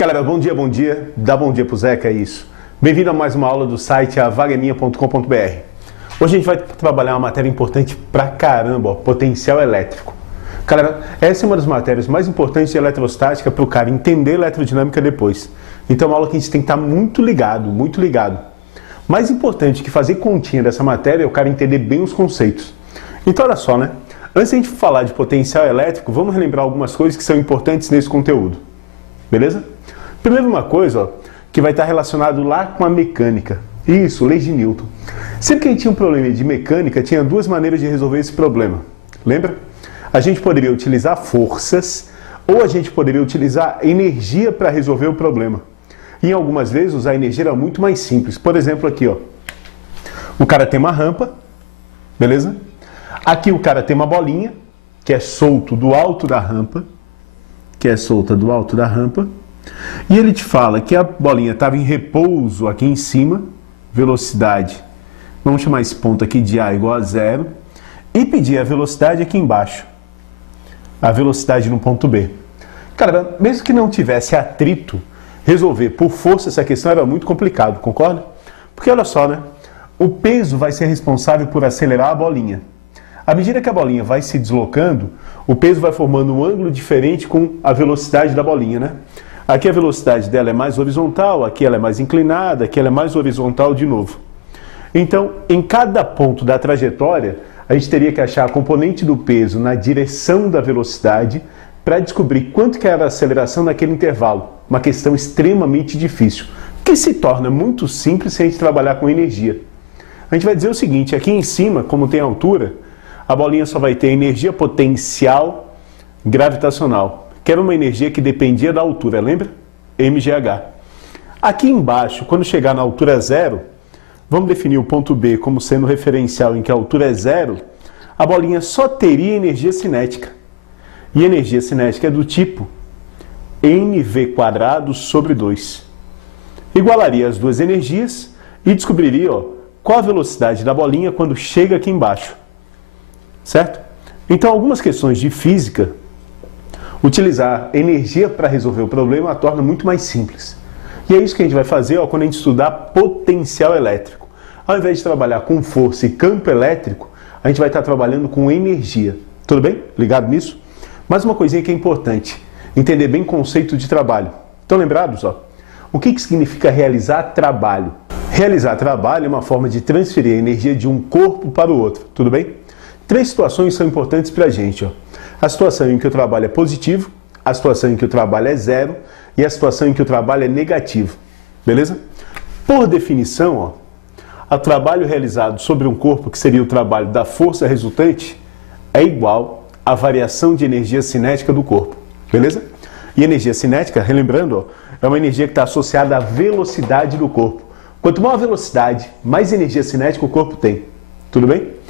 Galera, bom dia, dá bom dia pro Zeca, é isso. Bem-vindo a mais uma aula do site avagaminha.com.br. Hoje a gente vai trabalhar uma matéria importante pra caramba, ó, potencial elétrico. Galera, essa é uma das matérias mais importantes de eletrostática para o cara entender eletrodinâmica depois. Então é uma aula que a gente tem que estar muito ligado, muito ligado. Mais importante que fazer continha dessa matéria é o cara entender bem os conceitos. Então olha só, né? Antes de a gente falar de potencial elétrico, vamos relembrar algumas coisas que são importantes nesse conteúdo. Beleza? Primeiro uma coisa, ó, que vai estar relacionado lá com a mecânica. Isso, leis de Newton. Sempre que a gente tinha um problema de mecânica, tinha duas maneiras de resolver esse problema. Lembra? A gente poderia utilizar forças ou a gente poderia utilizar energia para resolver o problema. E em algumas vezes usar energia era muito mais simples. Por exemplo, aqui, ó. O cara tem uma rampa, beleza? Aqui o cara tem uma bolinha, que é solto do alto da rampa, e ele te fala que a bolinha estava em repouso aqui em cima, velocidade, vamos chamar esse ponto aqui de A igual a 0, e pedir a velocidade aqui embaixo, a velocidade no ponto B. Cara, mesmo que não tivesse atrito, resolver por força essa questão era muito complicado, concorda? Porque olha só, né? O peso vai ser responsável por acelerar a bolinha. À medida que a bolinha vai se deslocando, o peso vai formando um ângulo diferente com a velocidade da bolinha, né? Aqui a velocidade dela é mais horizontal, aqui ela é mais inclinada, aqui ela é mais horizontal de novo. Então, em cada ponto da trajetória, a gente teria que achar a componente do peso na direção da velocidade para descobrir quanto que era a aceleração naquele intervalo. Uma questão extremamente difícil, que se torna muito simples se a gente trabalhar com energia. A gente vai dizer o seguinte, aqui em cima, como tem altura, a bolinha só vai ter energia potencial gravitacional, que era uma energia que dependia da altura, lembra? mgh. Aqui embaixo, quando chegar na altura 0, vamos definir o ponto B como sendo referencial em que a altura é 0, a bolinha só teria energia cinética. E energia cinética é do tipo mv² sobre 2. Igualaria as duas energias e descobriria, ó, qual a velocidade da bolinha quando chega aqui embaixo. Certo? Então, algumas questões de física, utilizar energia para resolver o problema a torna muito mais simples. E é isso que a gente vai fazer, ó, quando a gente estudar potencial elétrico. Ao invés de trabalhar com força e campo elétrico, a gente vai estar trabalhando com energia. Tudo bem? Ligado nisso? Mais uma coisinha que é importante, entender bem o conceito de trabalho. Estão lembrados? Ó? O que significa realizar trabalho? Realizar trabalho é uma forma de transferir a energia de um corpo para o outro. Tudo bem? Três situações são importantes para a gente. Ó. A situação em que o trabalho é positivo, a situação em que o trabalho é 0 e a situação em que o trabalho é negativo. Beleza? Por definição, ó, o trabalho realizado sobre um corpo, que seria o trabalho da força resultante, é igual à variação de energia cinética do corpo. Beleza? E energia cinética, relembrando, ó, é uma energia que está associada à velocidade do corpo. Quanto maior a velocidade, mais energia cinética o corpo tem. Tudo bem?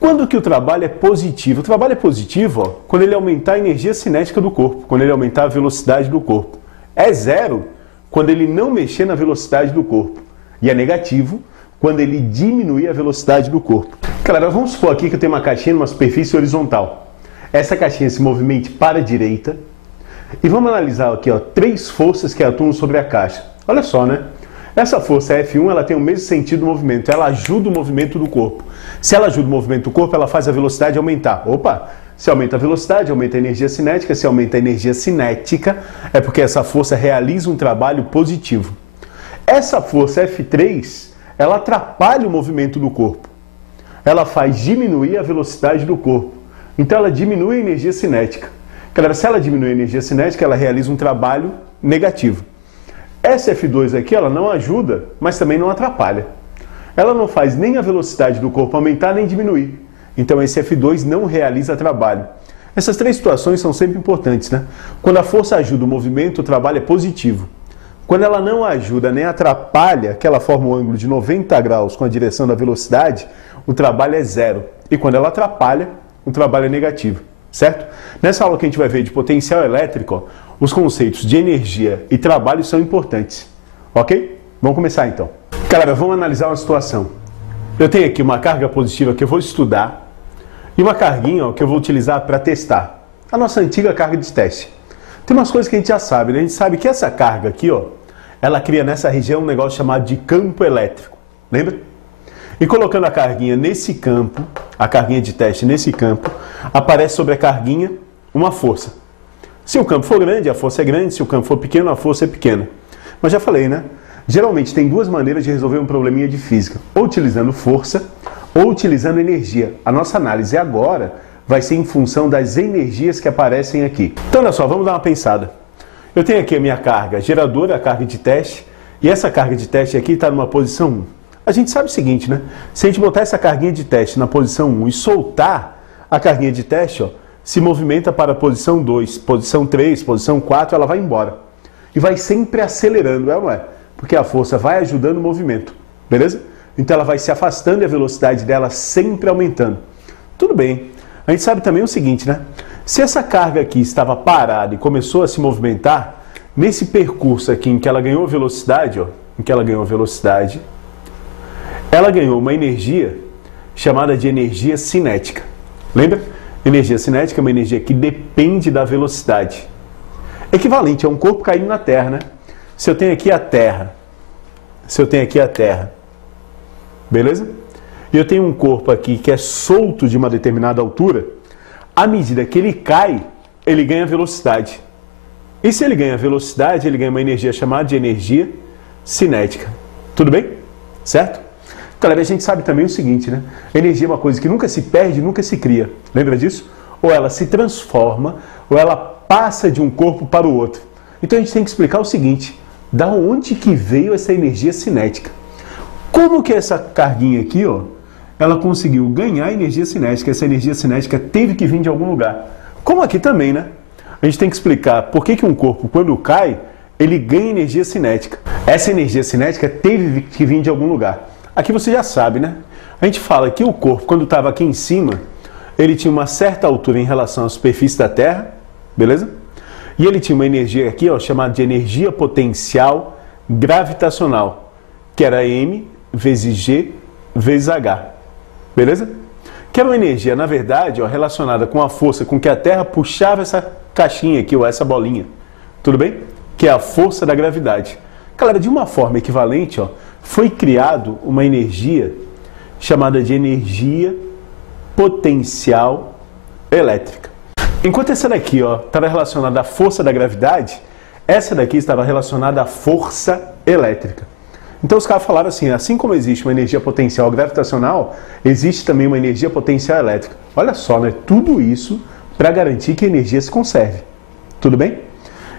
Quando que o trabalho é positivo? O trabalho é positivo, ó, quando ele aumentar a energia cinética do corpo, quando ele aumentar a velocidade do corpo. É 0 quando ele não mexer na velocidade do corpo. E é negativo quando ele diminuir a velocidade do corpo. Galera, vamos supor aqui que eu tenho uma caixinha numa superfície horizontal. Essa caixinha se movimenta para a direita. E vamos analisar aqui, ó, 3 forças que atuam sobre a caixa. Olha só, né? Essa força F1, ela tem o mesmo sentido do movimento, ela ajuda o movimento do corpo. Se ela ajuda o movimento do corpo, ela faz a velocidade aumentar. Opa! Se aumenta a velocidade, aumenta a energia cinética. Se aumenta a energia cinética, é porque essa força realiza um trabalho positivo. Essa força F3, ela atrapalha o movimento do corpo. Ela faz diminuir a velocidade do corpo. Então ela diminui a energia cinética. Galera, se ela diminui a energia cinética, ela realiza um trabalho negativo. Essa F2 aqui, ela não ajuda, mas também não atrapalha. Ela não faz nem a velocidade do corpo aumentar nem diminuir. Então esse F2 não realiza trabalho. Essas 3 situações são sempre importantes, né? Quando a força ajuda o movimento, o trabalho é positivo. Quando ela não ajuda nem atrapalha, que ela forma um ângulo de 90 graus com a direção da velocidade, o trabalho é 0. E quando ela atrapalha, o trabalho é negativo. Certo? Nessa aula que a gente vai ver de potencial elétrico, ó, os conceitos de energia e trabalho são importantes. Ok? Vamos começar então. Galera, vamos analisar uma situação. Eu tenho aqui uma carga positiva que eu vou estudar e uma carguinha, ó, que eu vou utilizar para testar. A nossa antiga carga de teste. Tem umas coisas que a gente já sabe, né? A gente sabe que essa carga aqui, ó, ela cria nessa região um negócio chamado de campo elétrico. Lembra? E colocando a carguinha nesse campo, a carguinha de teste nesse campo, aparece sobre a carguinha uma força. Se o campo for grande, a força é grande. Se o campo for pequeno, a força é pequena. Mas já falei, né? Geralmente tem duas maneiras de resolver um probleminha de física. Ou utilizando força, ou utilizando energia. A nossa análise agora vai ser em função das energias que aparecem aqui. Então, olha só, vamos dar uma pensada. Eu tenho aqui a minha carga geradora, a carga de teste, e essa carga de teste aqui está numa posição 1. A gente sabe o seguinte, né? Se a gente botar essa carguinha de teste na posição 1 e soltar a carguinha de teste, ó, se movimenta para a posição 2, posição 3, posição 4, ela vai embora. E vai sempre acelerando, não é? Porque a força vai ajudando o movimento, beleza? Então ela vai se afastando e a velocidade dela sempre aumentando. Tudo bem. A gente sabe também o seguinte, né? Se essa carga aqui estava parada e começou a se movimentar, nesse percurso aqui em que ela ganhou velocidade, ó, ela ganhou uma energia chamada de energia cinética. Lembra? Energia cinética é uma energia que depende da velocidade. Equivalente a um corpo caindo na Terra, né? Se eu tenho aqui a Terra, beleza? E eu tenho um corpo aqui que é solto de uma determinada altura, à medida que ele cai, ele ganha velocidade. E se ele ganha velocidade, ele ganha uma energia chamada de energia cinética. Tudo bem? Certo? Galera, a gente sabe também o seguinte, né? Energia é uma coisa que nunca se perde, nunca se cria. Lembra disso? Ou ela se transforma, ou ela passa de um corpo para o outro. Então a gente tem que explicar o seguinte: da onde que veio essa energia cinética? Como que essa carguinha aqui, ó, ela conseguiu ganhar energia cinética? Essa energia cinética teve que vir de algum lugar. Como aqui também, né? A gente tem que explicar por que um corpo, quando cai, ele ganha energia cinética. Essa energia cinética teve que vir de algum lugar. Aqui você já sabe, né? A gente fala que o corpo, quando estava aqui em cima, ele tinha uma certa altura em relação à superfície da Terra, beleza? E ele tinha uma energia aqui, ó, chamada de energia potencial gravitacional, que era M vezes G vezes H, beleza? Que era uma energia, na verdade, ó, relacionada com a força com que a Terra puxava essa caixinha aqui, ou essa bolinha, tudo bem? Que é a força da gravidade. Galera, de uma forma equivalente, ó, foi criado uma energia chamada de energia potencial elétrica. Enquanto essa daqui estava relacionada à força da gravidade, essa daqui estava relacionada à força elétrica. Então os caras falaram assim como existe uma energia potencial gravitacional, existe também uma energia potencial elétrica. Olha só, né? Tudo isso para garantir que a energia se conserve. Tudo bem?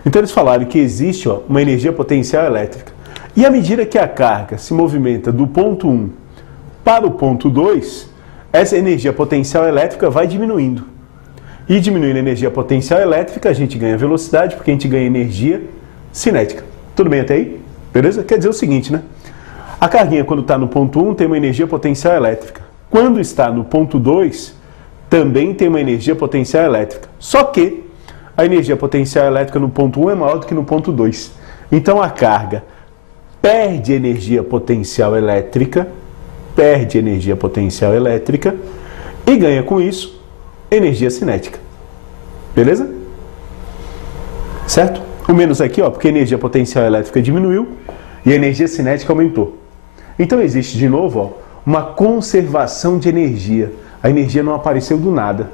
Então eles falaram que existe uma energia potencial elétrica. E à medida que a carga se movimenta do ponto 1 para o ponto 2, essa energia potencial elétrica vai diminuindo. E diminuindo a energia potencial elétrica, a gente ganha velocidade, porque a gente ganha energia cinética. Tudo bem até aí? Beleza? Quer dizer o seguinte, né? A carguinha, quando está no ponto 1, tem uma energia potencial elétrica. Quando está no ponto 2, também tem uma energia potencial elétrica. Só que a energia potencial elétrica no ponto 1 é maior do que no ponto 2. Então a carga perde energia potencial elétrica e ganha com isso energia cinética. Beleza? Certo? O menos aqui, porque a energia potencial elétrica diminuiu e a energia cinética aumentou. Então existe de novo uma conservação de energia. A energia não apareceu do nada.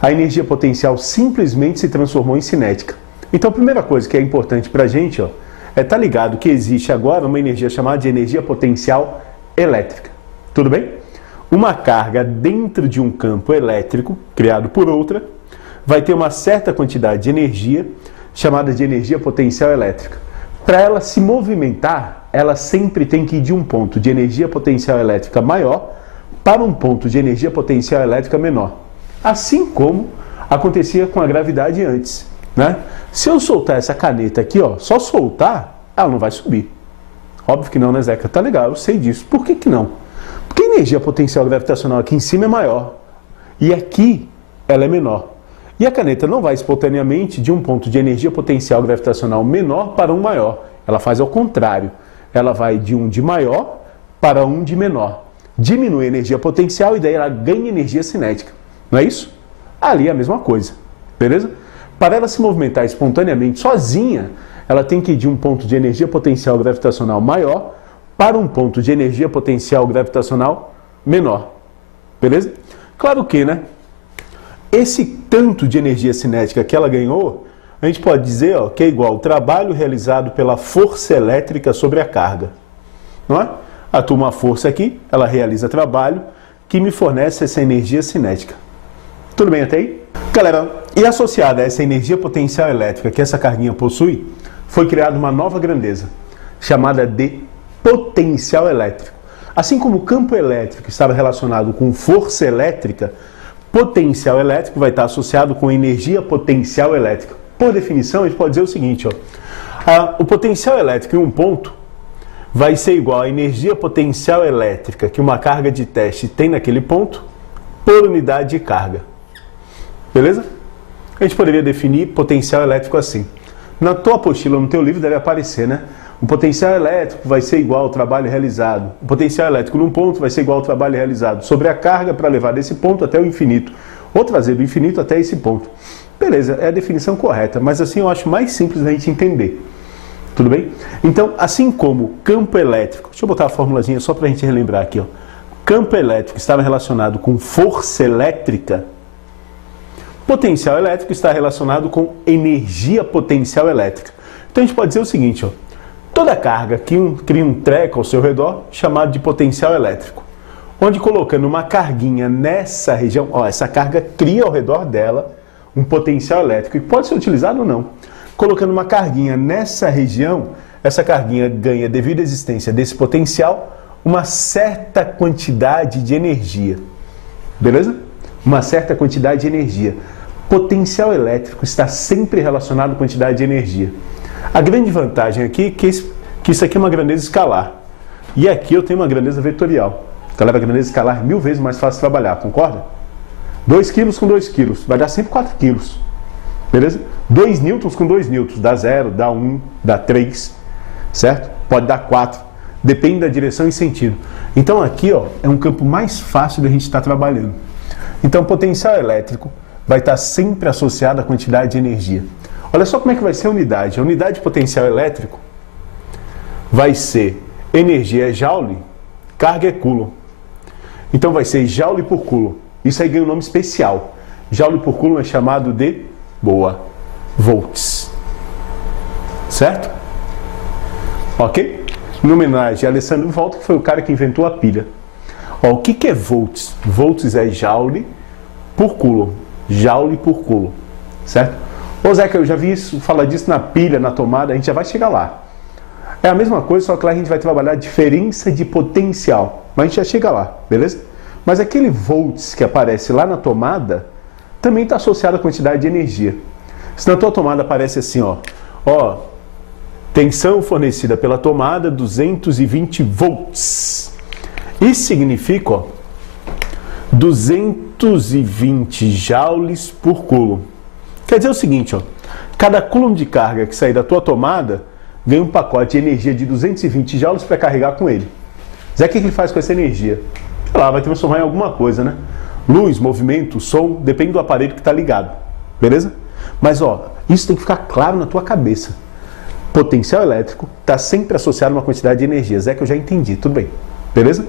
A energia potencial simplesmente se transformou em cinética. Então a primeira coisa que é importante para a gente é estar ligado que existe agora uma energia chamada de energia potencial elétrica. Tudo bem? Uma carga dentro de um campo elétrico, criado por outra, vai ter uma certa quantidade de energia, chamada de energia potencial elétrica. Para ela se movimentar, ela sempre tem que ir de um ponto de energia potencial elétrica maior para um ponto de energia potencial elétrica menor. Assim como acontecia com a gravidade antes, né? Se eu soltar essa caneta aqui, só soltar, ela não vai subir. Óbvio que não, né, Zeca? Tá legal, eu sei disso. Por que não? Porque a energia potencial gravitacional aqui em cima é maior e aqui ela é menor. E a caneta não vai espontaneamente de um ponto de energia potencial gravitacional menor para um maior. Ela faz ao contrário. Ela vai de um de maior para um de menor. Diminui a energia potencial e daí ela ganha energia cinética. Não é isso? Ali é a mesma coisa. Beleza? para ela se movimentar espontaneamente sozinha, ela tem que ir de um ponto de energia potencial gravitacional maior para um ponto de energia potencial gravitacional menor. Beleza? Claro que, né? Esse tanto de energia cinética que ela ganhou, a gente pode dizer que é igual ao trabalho realizado pela força elétrica sobre a carga. Não é? Atua uma força aqui, ela realiza trabalho que me fornece essa energia cinética. Tudo bem até aí? Galera, e associada a essa energia potencial elétrica que essa carguinha possui, foi criada uma nova grandeza, chamada de potencial elétrico. Assim como o campo elétrico estava relacionado com força elétrica, potencial elétrico vai estar associado com energia potencial elétrica. Por definição, a gente pode dizer o seguinte, o potencial elétrico em um ponto vai ser igual à energia potencial elétrica que uma carga de teste tem naquele ponto por unidade de carga. Beleza? A gente poderia definir potencial elétrico assim. Na tua apostila, no teu livro, deve aparecer, né? O potencial elétrico vai ser igual ao trabalho realizado. O potencial elétrico num ponto vai ser igual ao trabalho realizado sobre a carga para levar desse ponto até o infinito. Ou trazer do infinito até esse ponto. Beleza, é a definição correta, mas assim eu acho mais simples da gente entender. Tudo bem? Então, assim como campo elétrico, deixa eu botar a formulazinha só para a gente relembrar aqui, campo elétrico estava relacionado com força elétrica, potencial elétrico está relacionado com energia potencial elétrica. Então a gente pode dizer o seguinte, toda carga cria um treco ao seu redor chamado de potencial elétrico, onde colocando uma carguinha nessa região, essa carga cria ao redor dela um potencial elétrico, e pode ser utilizado ou não. Colocando uma carguinha nessa região, essa carguinha ganha, devido à existência desse potencial, uma certa quantidade de energia. Beleza? Uma certa quantidade de energia. Potencial elétrico está sempre relacionado à quantidade de energia. A grande vantagem aqui é que isso aqui é uma grandeza escalar. E aqui eu tenho uma grandeza vetorial. Galera, a grandeza escalar é 1000 vezes mais fácil de trabalhar, concorda? 2 quilos com 2 quilos, vai dar sempre 4 quilos. Beleza? 2 newtons com 2 newtons, dá 0, dá 1, dá 3, certo? Pode dar 4, depende da direção e sentido. Então aqui é um campo mais fácil da gente estar trabalhando. Então potencial elétrico vai estar sempre associado à quantidade de energia. Olha só como é que vai ser a unidade. A unidade de potencial elétrico vai ser energia é joule, carga é coulomb. Então vai ser joule por coulomb. Isso aí ganha um nome especial. Joule por coulomb é chamado de volts. Certo? Ok? Em homenagem a Alessandro Volta, que foi o cara que inventou a pilha. O que é volts? Volts é joule por coulomb. Joule por coulomb. Certo? Ô Zeca, eu já vi isso, falar disso na pilha, na tomada, a gente já vai chegar lá. É a mesma coisa, só que lá a gente vai trabalhar a diferença de potencial. Mas a gente já chega lá, beleza? Mas aquele volts que aparece lá na tomada também está associado à quantidade de energia. Se na tua tomada aparece assim, tensão fornecida pela tomada 220 volts. Isso significa 220 joules por coulomb. Quer dizer o seguinte, cada coulomb de carga que sair da tua tomada ganha um pacote de energia de 220 joules para carregar com ele. Zé, o que ele faz com essa energia? Vai transformar em alguma coisa, né? Luz, movimento, som, depende do aparelho que está ligado. Beleza? Mas, isso tem que ficar claro na tua cabeça. Potencial elétrico está sempre associado a uma quantidade de energia. Zé, que eu já entendi, tudo bem. Beleza?